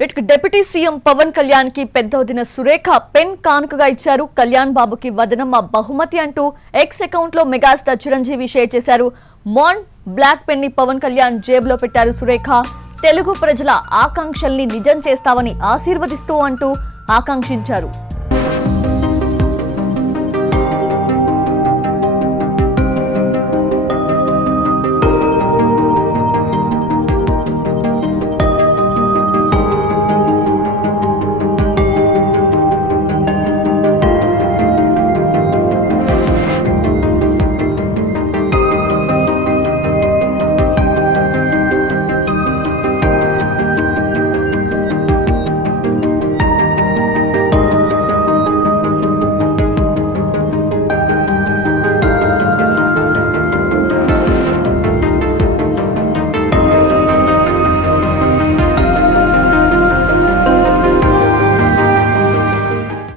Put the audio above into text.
Deputy CM Pawan Kalyan కి పెద్ద వదిన సురేఖ పెన్ కానుకగా ఇచ్చారు. కళ్యాణ్ బాబుకి వదనమ్మ బహుమతి అంటూ ఎక్స్ అకౌంట్ లో మెగాస్టార్ చిరంజీవి షేర్ చేశారు. మాన్ బ్లాక్ పెన్ ని పవన్ కళ్యాణ్ జేబులో పెట్టారు. సురేఖ తెలుగు ప్రజల ఆకాంక్షల్ని నిజం చేస్తావని ఆశీర్వదిస్తూ అంటూ ఆకాంక్షించారు.